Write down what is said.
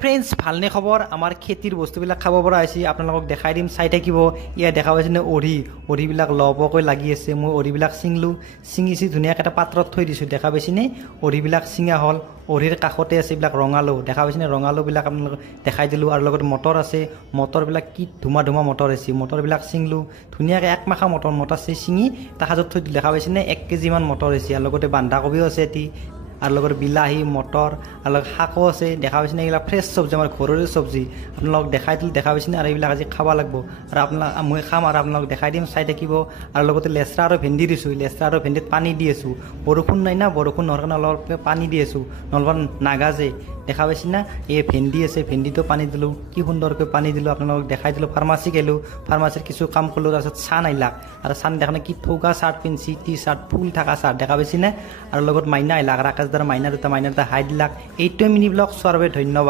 Friends ভালনে খবৰ আমাৰ খেতিৰ বস্তুবিলাক খাব পৰা হৈছে আপোনালোকক দেখাই দিম চাই থাকিব ইয়া দেখা পাইছে নে অৰিবিলাক লহপহকৈ লাগি আছে মই অৰিবিলাক চিঙিছি ধুনীয়াকৈ এটা পাত্ৰত থৈ দিছোঁ দেখা পাইছে নে অৰিবিলাক চিঙা হ'ল অৰিৰ কাষতে আছে এইবিলাক ৰঙালু দেখা পাইছে নে ৰঙালুবিলাক আপোনালোকক দেখাই দিলোঁ আৰু লগত মটৰ আছে মটৰবিলাক কি ধুমা মটৰ আছে মটৰবিলাক চিঙলোঁ ধুনীয়াকৈ একমাখা মটৰ চিঙি এটা সাজত থৈ দিলোঁ দেখা পাইছে নে 1 কেজিমান মটৰ আছে আৰু লগতে বন্ধাকবিও আছে এটি আৰু লগত বিলাহী মটৰ আৰু লগত শাকো আছে দেখা পাইছে নে এইবিলাক ফ্ৰেছ চব্জি আমাৰ ঘৰৰে চব্জি আপোনালোকক দেখাই দিলোঁ দেখা পাইছে নে আৰু এইবিলাক আজি খাব লাগিব আৰু মই খাম আৰু আপোনালোকক দেখাই দিম চাই থাকিব আৰু লগতে লেচৰা আৰু ভেন্দি দিছোঁ লেচৰা আৰু ভেন্দিত পানী দি আছোঁ বৰষুণ নাই না বৰষুণ নোহোৱাৰ কাৰণে অলপ পানী দি আছোঁ নহ'লে নাগাজে দেখা পাইছে না এই ভেন্দি আছে ভেন্দিটো পানী দিলোঁ কি সুন্দৰকৈ পানী দিলোঁ আপোনালোকক দেখাই দিলোঁ ফাৰ্মাচী গ'লোঁ ফাৰ্মাচীৰ কিছু কাম কৰিলোঁ তাৰপিছত চান আহিলাক আৰু চান দেখানে কি থৌকা চাৰ্ট পিন্ধছি টি চাৰ্ট ফুল থকা চাৰ্ট দেখা পাইছে নে আৰু লগত মাইনা আহিলাক ৰাকেশদাৰ মাইনা দুটা হাই দিলাক এইটোৱে মিনি ব্লগ চোৱাৰ বাবে ধন্যবাদ।